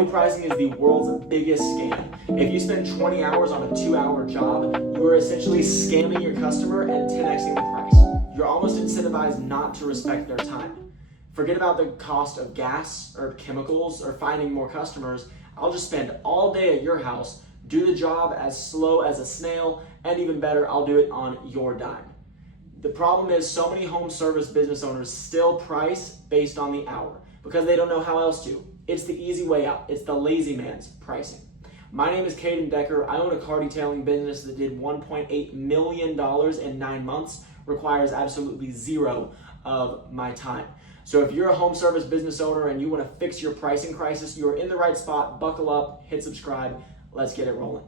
Value pricing is the world's biggest scam. If you spend 20 hours on a 2-hour job, you are essentially scamming your customer and 10xing the price. You're almost incentivized not to respect their time. Forget about the cost of gas or chemicals or finding more customers. I'll just spend all day at your house, do the job as slow as a snail, and even better, I'll do it on your dime. The problem is so many home service business owners still price based on the hour because they don't know how else to. It's the easy way out. It's the lazy man's pricing. My name is Caden Decker. I own a car detailing business that did $1.8 million in 9 months, requires absolutely zero of my time. So if you're a home service business owner and you want to fix your pricing crisis, you're in the right spot. Buckle up, hit subscribe, let's get it rolling.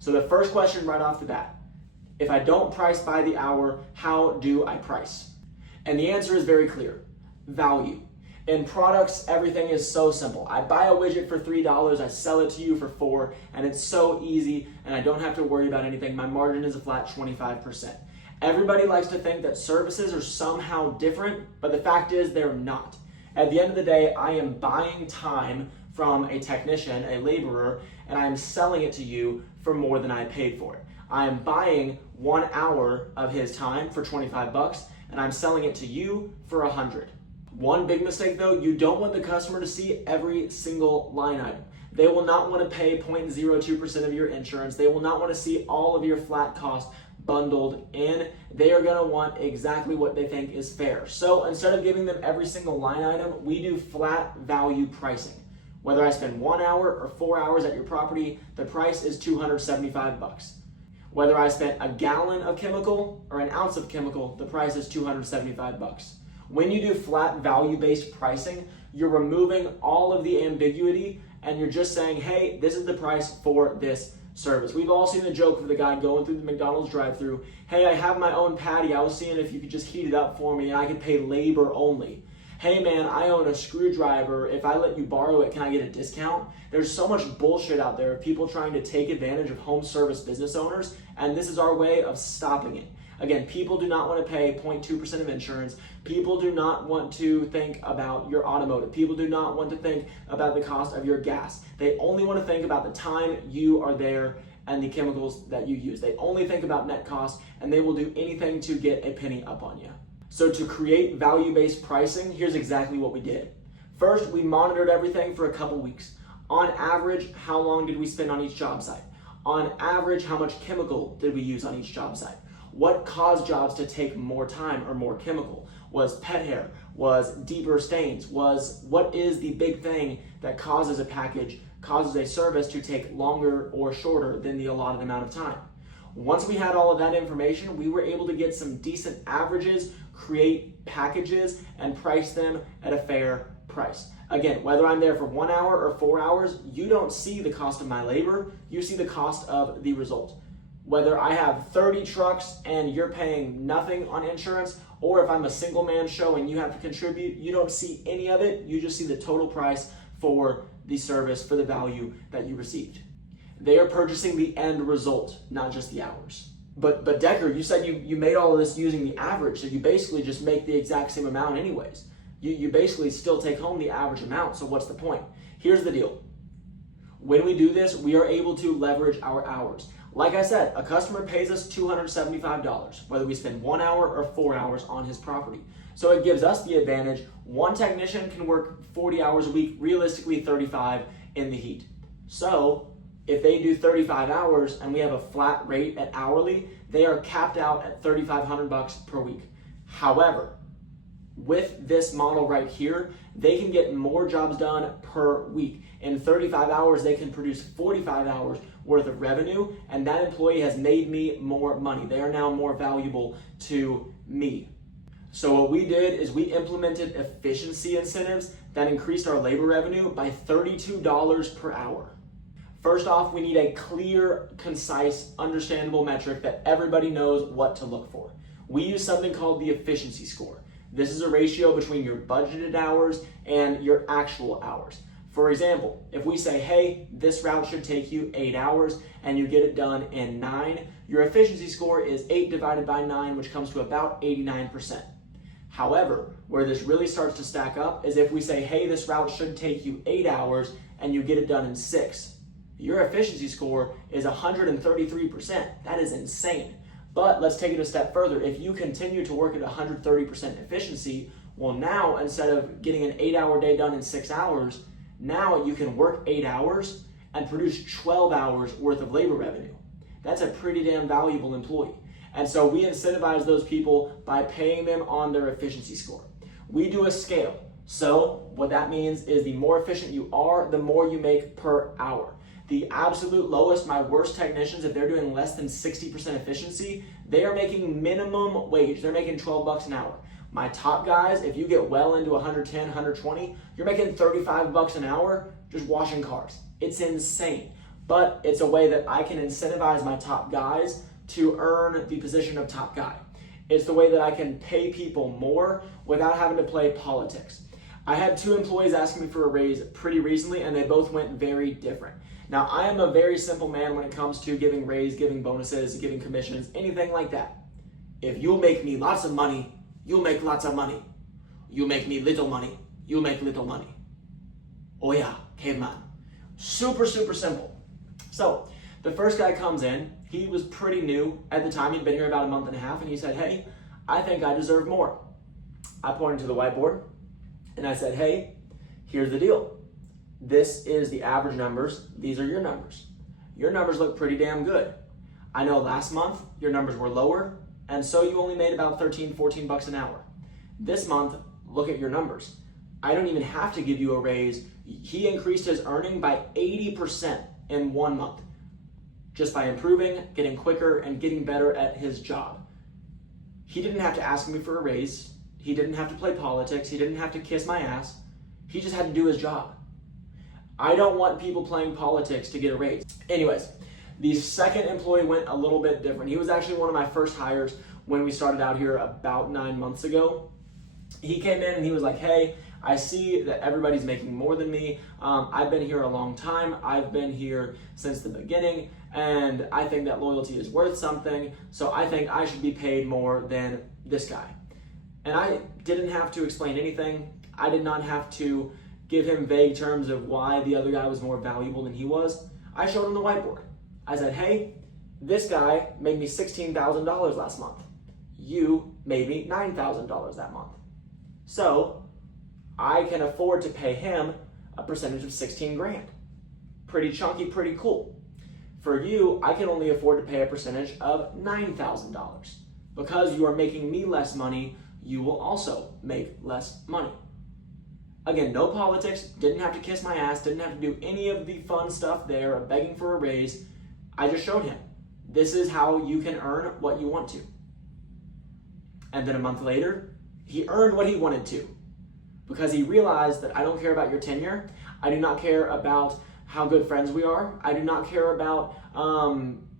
So the first question right off the bat, if I don't price by the hour, how do I price? And the answer is very clear, value. In products, everything is so simple. I buy a widget for $3, I sell it to you for $4, and it's so easy, and I don't have to worry about anything. My margin is a flat 25%. Everybody likes to think that services are somehow different, but the fact is they're not. At the end of the day, I am buying time from a technician, a laborer, and I am selling it to you for more than I paid for it. I am buying 1 hour of his time for 25 bucks, and I'm selling it to you for 100. One big mistake though, you don't want the customer to see every single line item. They will not want to pay 0.02% of your insurance. They will not want to see all of your flat costs bundled in. They are going to want exactly what they think is fair. So instead of giving them every single line item, we do flat value pricing. Whether I spend 1 hour or 4 hours at your property, the price is 275 bucks. Whether I spent a gallon of chemical or an ounce of chemical, the price is 275 bucks. When you do flat value-based pricing, you're removing all of the ambiguity and you're just saying, hey, this is the price for this service. We've all seen the joke of the guy going through the McDonald's drive-thru. Hey, I have my own patty. I was seeing if you could just heat it up for me and I could pay labor only. Hey man, I own a screwdriver. If I let you borrow it, can I get a discount? There's so much bullshit out there of people trying to take advantage of home service business owners, and this is our way of stopping it. Again, people do not want to pay 0.2% of insurance. People do not want to think about your automotive. People do not want to think about the cost of your gas. They only want to think about the time you are there and the chemicals that you use. They only think about net cost, and they will do anything to get a penny up on you. So to create value-based pricing, here's exactly what we did. First, we monitored everything for a couple weeks. On average, how long did we spend on each job site? On average, how much chemical did we use on each job site? What caused jobs to take more time or more chemical? Was pet hair? Was deeper stains? What is the big thing that causes a package, causes a service to take longer or shorter than the allotted amount of time? Once we had all of that information, we were able to get some decent averages, create packages, and price them at a fair price. Again, whether I'm there for 1 hour or 4 hours, you don't see the cost of my labor, you see the cost of the result. Whether I have 30 trucks and you're paying nothing on insurance, or if I'm a single man show and you have to contribute, you don't see any of it. You just see the total price for the service, for the value that you received. They are purchasing the end result, not just the hours. But Decker, you said you made all of this using the average, so you basically just make the exact same amount anyways. You basically still take home the average amount, so what's the point? Here's the deal. When we do this, we are able to leverage our hours. Like I said, a customer pays us $275, whether we spend 1 hour or 4 hours on his property. So it gives us the advantage. One technician can work 40 hours a week, realistically 35 in the heat. So if they do 35 hours and we have a flat rate at hourly, they are capped out at $3,500 per week. However, with this model right here, they can get more jobs done per week. In 35 hours, they can produce 45 hours worth of revenue, and that employee has made me more money. They are now more valuable to me. So what we did is we implemented efficiency incentives that increased our labor revenue by $32 per hour. First off, we need a clear, concise, understandable metric that everybody knows what to look for. We use something called the efficiency score. This is a ratio between your budgeted hours and your actual hours. For example, if we say, hey, this route should take you 8 hours and you get it done in 9, your efficiency score is 8 divided by 9, which comes to about 89%. However, where this really starts to stack up is if we say, hey, this route should take you 8 hours and you get it done in 6. Your efficiency score is 133%. That is insane. But let's take it a step further. If you continue to work at 130% efficiency, well, now instead of getting an 8-hour day done in 6 hours, now you can work 8 hours and produce 12 hours worth of labor revenue. That's a pretty damn valuable employee. And so we incentivize those people by paying them on their efficiency score. We do a scale. So what that means is the more efficient you are, the more you make per hour. The absolute lowest, my worst technicians, if they're doing less than 60% efficiency, they are making minimum wage. They're making $12 an hour. My top guys, if you get well into 110, 120, you're making $35 an hour just washing cars. It's insane. But it's a way that I can incentivize my top guys to earn the position of top guy. It's the way that I can pay people more without having to play politics. I had 2 employees asking me for a raise pretty recently, and they both went very different. Now, I am a very simple man when it comes to giving raise, giving bonuses, giving commissions, anything like that. If you make me lots of money, you make lots of money. You make me little money, you make little money. Oh yeah, caveman. Super, super simple. So the first guy comes in, he was pretty new at the time, he'd been here about a month and a half, and he said, hey, I think I deserve more. I pointed to the whiteboard and I said, hey, here's the deal. This is the average numbers, these are your numbers. Your numbers look pretty damn good. I know last month your numbers were lower, and so you only made about $13-14 an hour. This month, look at your numbers. I don't even have to give you a raise. He increased his earning by 80% in 1 month, just by improving, getting quicker, and getting better at his job. He didn't have to ask me for a raise. He didn't have to play politics. He didn't have to kiss my ass. He just had to do his job. I don't want people playing politics to get a raise. Anyways, the second employee went a little bit different. He was actually one of my first hires when we started out here about 9 months ago. He came in and he was like, hey, I see that everybody's making more than me. I've been here a long time. I've been here since the beginning, and I think that loyalty is worth something, so I think I should be paid more than this guy. And I didn't have to explain anything. I did not have to give him vague terms of why the other guy was more valuable than he was. I showed him the whiteboard. I said, hey, this guy made me $16,000 last month. You made me $9,000 that month. So I can afford to pay him a percentage of 16 grand. Pretty chunky, pretty cool. For you, I can only afford to pay a percentage of $9,000. Because you are making me less money, you will also make less money. Again, no politics, didn't have to kiss my ass, didn't have to do any of the fun stuff there of begging for a raise. I just showed him, this is how you can earn what you want to. And then a month later, he earned what he wanted to, because he realized that I don't care about your tenure. I do not care about how good friends we are. I do not care about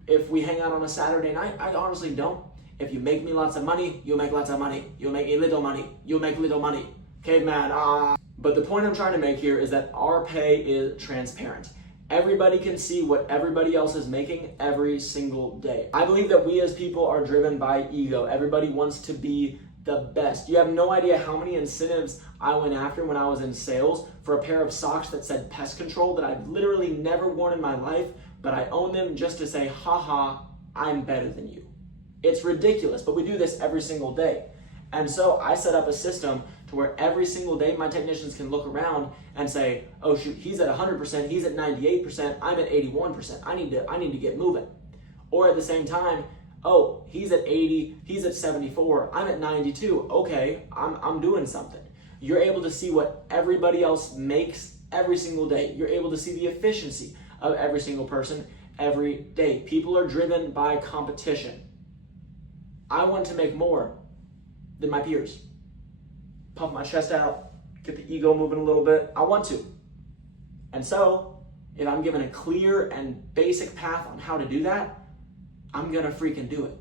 if we hang out on a Saturday night. I honestly don't. If you make me lots of money, you make lots of money. You make me little money, you make little money. Caveman, But the point I'm trying to make here is that our pay is transparent. Everybody can see what everybody else is making every single day. I believe that we as people are driven by ego. Everybody wants to be the best. You have no idea how many incentives I went after when I was in sales for a pair of socks that said pest control that I've literally never worn in my life, but I own them just to say, haha, I'm better than you. It's ridiculous, but we do this every single day. And so I set up a system to where every single day my technicians can look around and say, oh shoot, he's at 100%, he's at 98%, I'm at 81%. I need to get moving. Or at the same time, oh, he's at 80, he's at 74, I'm at 92. Okay, I'm doing something. You're able to see what everybody else makes every single day. You're able to see the efficiency of every single person every day. People are driven by competition. I want to make more than my peers. Puff my chest out, get the ego moving a little bit. I want to. And so, if I'm given a clear and basic path on how to do that, I'm gonna freaking do it.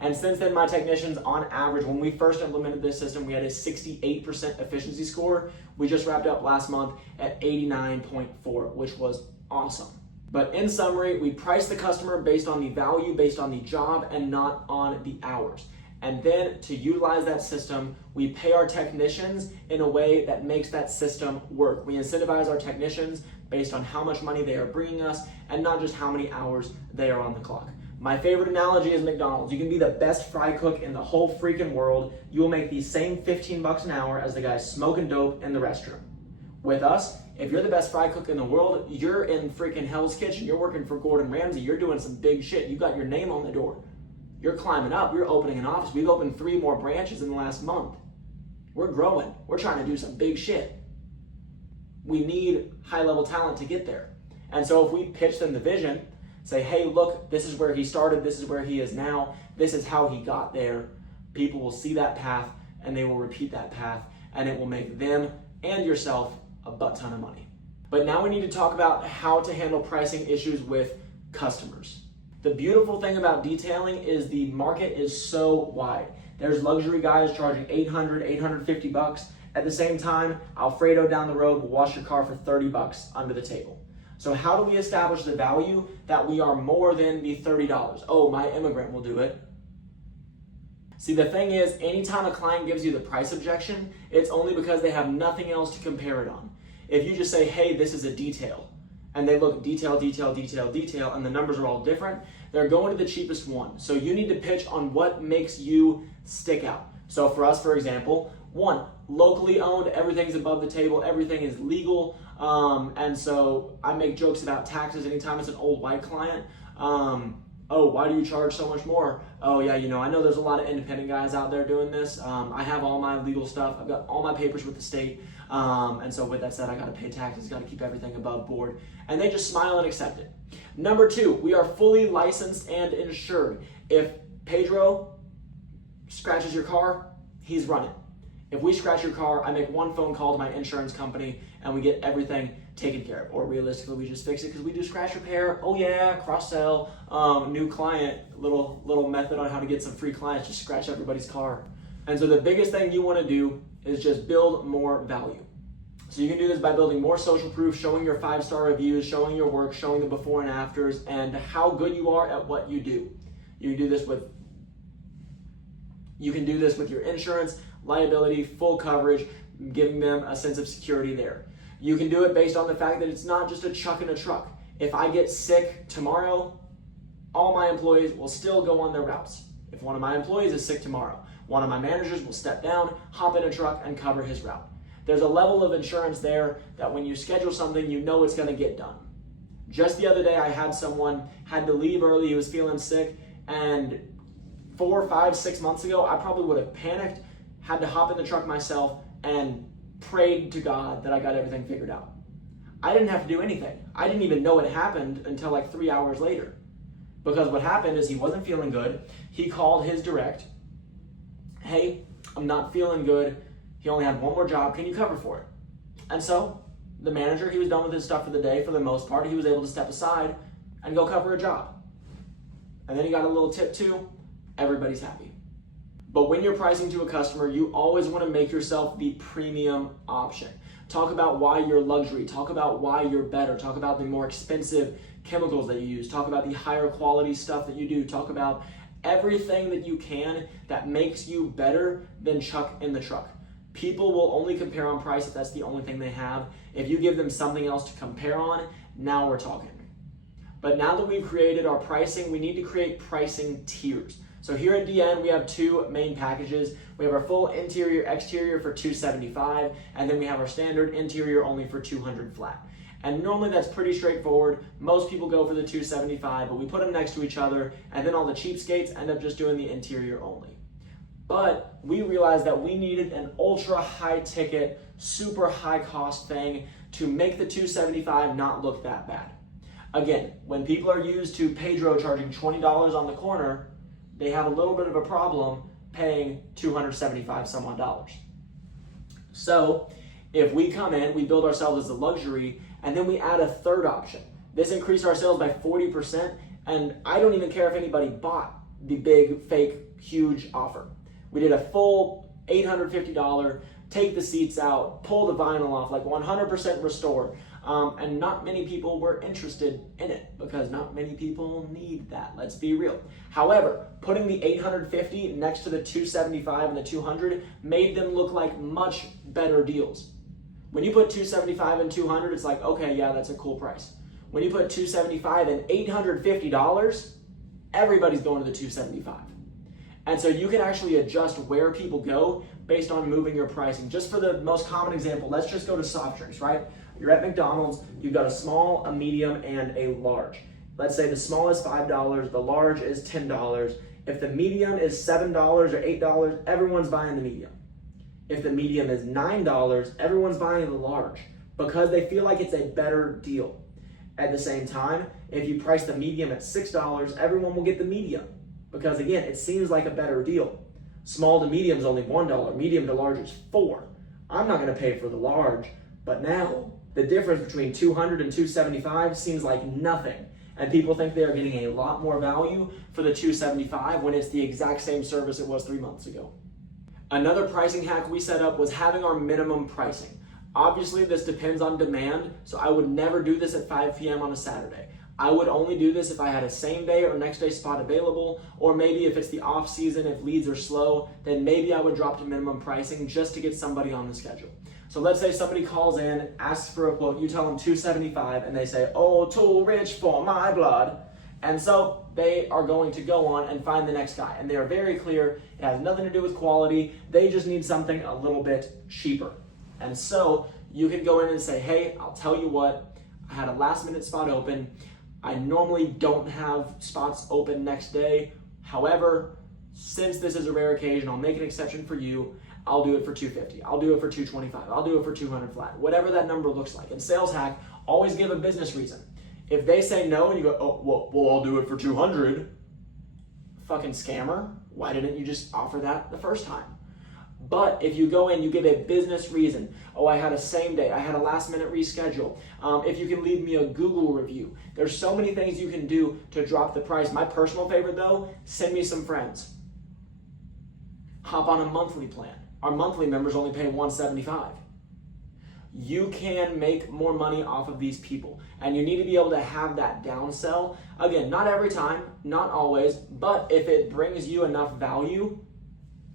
And since then, my technicians, on average, when we first implemented this system, we had a 68% efficiency score. We just wrapped up last month at 89.4, which was awesome. But in summary, we price the customer based on the value, based on the job, and not on the hours. And then to utilize that system, we pay our technicians in a way that makes that system work. We incentivize our technicians based on how much money they are bringing us and not just how many hours they are on the clock. My favorite analogy is McDonald's. You can be the best fry cook in the whole freaking world. You will make the same 15 bucks an hour as the guy smoking dope in the restroom. With us, if you're the best fry cook in the world, you're in freaking Hell's Kitchen. You're working for Gordon Ramsay. You're doing some big shit. You got your name on the door. You're climbing up. You're opening an office. We've opened 3 more branches in the last month. We're growing. We're trying to do some big shit. We need high-level talent to get there. And so if we pitch them the vision, say, hey, look, this is where he started. This is where he is now. This is how he got there. People will see that path, and they will repeat that path, and it will make them and yourself a butt ton of money. But now we need to talk about how to handle pricing issues with customers. The beautiful thing about detailing is the market is so wide. There's luxury guys charging $800, $850. At the same time, Alfredo down the road will wash your car for $30 under the table. So how do we establish the value that we are more than the $30? Oh, my immigrant will do it. See, the thing is, anytime a client gives you the price objection, it's only because they have nothing else to compare it on. If you just say, hey, this is a detail, and they look detail, detail, detail, detail, and the numbers are all different, they're going to the cheapest one. So you need to pitch on what makes you stick out. So for us, for example, 1, locally owned, everything's above the table, everything is legal, and so I make jokes about taxes anytime it's an old white client. Oh, why do you charge so much more? Oh yeah, I know there's a lot of independent guys out there doing this. I have all my legal stuff. I've got all my papers with the state. And so with that said, I gotta pay taxes, gotta keep everything above board. And they just smile and accept it. Number 2, we are fully licensed and insured. If Pedro scratches your car, he's running. If we scratch your car, I make 1 phone call to my insurance company and we get everything taken care of. Or realistically, we just fix it because we do scratch repair. Oh yeah, cross sell, new client, little method on how to get some free clients, just scratch everybody's car. And so the biggest thing you want to do is just build more value. So you can do this by building more social proof, showing your 5-star reviews, showing your work, showing the before and afters, and how good you are at what you do. You can do this with your insurance, liability, full coverage, giving them a sense of security there. You can do it based on the fact that it's not just a chuck in a truck. If I get sick tomorrow, all my employees will still go on their routes. If one of my employees is sick tomorrow, one of my managers will step down, hop in a truck, and cover his route. There's a level of insurance there that when you schedule something, you know it's gonna get done. Just the other day, I had someone had to leave early, he was feeling sick, and 4, 5, 6 months ago, I probably would have panicked, had to hop in the truck myself, and prayed to God that I got everything figured out. I didn't have to do anything. I didn't even know it happened until like 3 hours later. Because what happened is he wasn't feeling good. He called his direct. Hey, I'm not feeling good. He only had 1 more job. Can you cover for it? And so the manager, he was done with his stuff for the day for the most part. He was able to step aside and go cover a job. And then he got a little tip too. Everybody's happy. But when you're pricing to a customer, you always want to make yourself the premium option. Talk about why you're luxury. Talk about why you're better. Talk about the more expensive chemicals that you use. Talk about the higher quality stuff that you do. Talk about everything that you can that makes you better than Chuck in the truck. People will only compare on price if that's the only thing they have. If you give them something else to compare on, now we're talking. But now that we've created our pricing, we need to create pricing tiers. So here at DN, we have 2 main packages. We have our full interior, exterior for $275, and then we have our standard interior only for $200 flat. And normally that's pretty straightforward. Most people go for the $275, but we put them next to each other, and then all the cheapskates end up just doing the interior only. But we realized that we needed an ultra high ticket, super high cost thing to make the $275 not look that bad. Again, when people are used to Pedro charging $20 on the corner, they have a little bit of a problem paying $275 some odd dollars. So if we come in, we build ourselves as a luxury, and then we add a third option. This increased our sales by 40%, and I don't even care if anybody bought the big, fake, huge offer. We did a full $850, take the seats out, pull the vinyl off, like 100% restore. And not many people were interested in it because not many people need that, let's be real. However, putting the $850 next to the $275 and the $200 made them look like much better deals. When you put $275 and $200, it's like, okay, yeah, that's a cool price. When you put $275 and $850, everybody's going to the $275. And so you can actually adjust where people go based on moving your pricing. Just for the most common example, let's just go to soft drinks, right? You're at McDonald's, you've got a small, a medium, and a large. Let's say the small is $5, the large is $10. If the medium is $7 or $8, everyone's buying the medium. If the medium is $9, everyone's buying the large because they feel like it's a better deal. At the same time, if you price the medium at $6, everyone will get the medium because, again, it seems like a better deal. Small to medium is only $1, medium to large is $4. I'm not going to pay for the large, but now the difference between $200 and $275 seems like nothing. And people think they are getting a lot more value for the $275 when it's the exact same service it was 3 months ago. Another pricing hack we set up was having our minimum pricing. Obviously, this depends on demand, so I would never do this at 5 p.m. on a Saturday. I would only do this if I had a same day or next day spot available, or maybe if it's the off season, if leads are slow, then maybe I would drop to minimum pricing just to get somebody on the schedule. So let's say somebody calls in, asks for a quote, you tell them $275, and they say, oh, too rich for my blood. And so they are going to go on and find the next guy. And they are very clear, it has nothing to do with quality, they just need something a little bit cheaper. And so you can go in and say, hey, I'll tell you what, I had a last minute spot open. I normally don't have spots open next day. However, since this is a rare occasion, I'll make an exception for you. I'll do it for $250. I'll do it for $225. I'll do it for $200 flat, whatever that number looks like. In sales hack, always give a business reason. If they say no and you go, oh, well, I'll do it for $200, fucking scammer, why didn't you just offer that the first time? But if you go in, you give a business reason. Oh, I had a same day. I had a last minute reschedule. If you can leave me a Google review. There's so many things you can do to drop the price. My personal favorite though, send me some friends. Hop on a monthly plan. Our monthly members only pay $175. You can make more money off of these people. And you need to be able to have that downsell. Again, not every time, not always, but if it brings you enough value,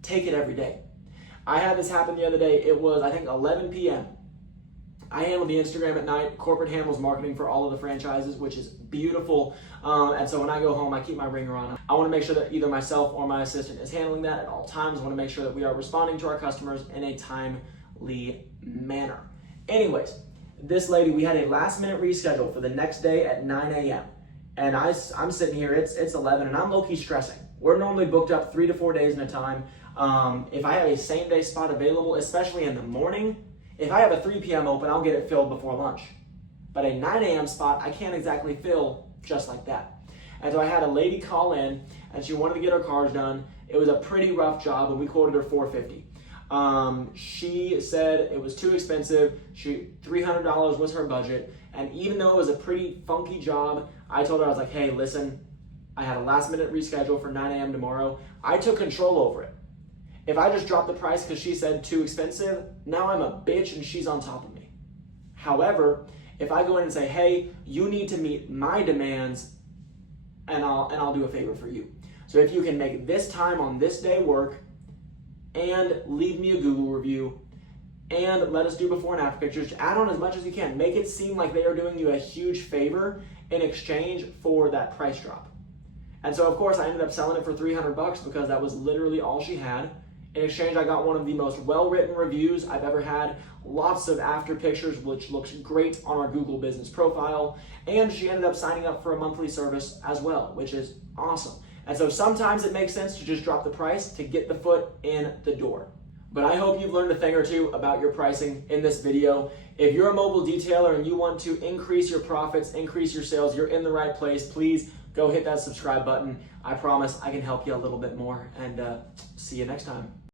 take it every day. I had this happen the other day. It was, I think, 11 p.m. I handle the Instagram at night. Corporate handles marketing for all of the franchises, which is beautiful. And so when I go home, I keep my ringer on. I want to make sure that either myself or my assistant is handling that at all times. I want to make sure that we are responding to our customers in a timely manner. Anyways, this lady, we had a last minute reschedule for the next day at 9 a.m. And I'm sitting here, it's 11, and I'm low-key stressing. We're normally booked up 3 to 4 days at a time. If I have a same day spot available, especially in the morning, if I have a 3 p.m. open, I'll get it filled before lunch. But a 9 a.m. spot, I can't exactly fill just like that. And so I had a lady call in, and she wanted to get her cars done. It was a pretty rough job, and we quoted her $450. She said it was too expensive. $300 was her budget. And even though it was a pretty funky job, I told her, I was like, hey, listen, I had a last minute reschedule for 9 a.m. tomorrow. I took control over it. If I just drop the price because she said too expensive, now I'm a bitch and she's on top of me. However, if I go in and say, hey, you need to meet my demands, and I'll do a favor for you. So if you can make this time on this day work, and leave me a Google review, and let us do before and after pictures, add on as much as you can. Make it seem like they are doing you a huge favor in exchange for that price drop. And so of course I ended up selling it for $300 because that was literally all she had. In exchange, I got one of the most well-written reviews I've ever had, lots of after pictures, which looks great on our Google business profile, and she ended up signing up for a monthly service as well, which is awesome. And so sometimes it makes sense to just drop the price to get the foot in the door. But I hope you've learned a thing or two about your pricing in this video. If you're a mobile detailer and you want to increase your profits, increase your sales, you're in the right place. Please go hit that subscribe button. I promise I can help you a little bit more, and see you next time.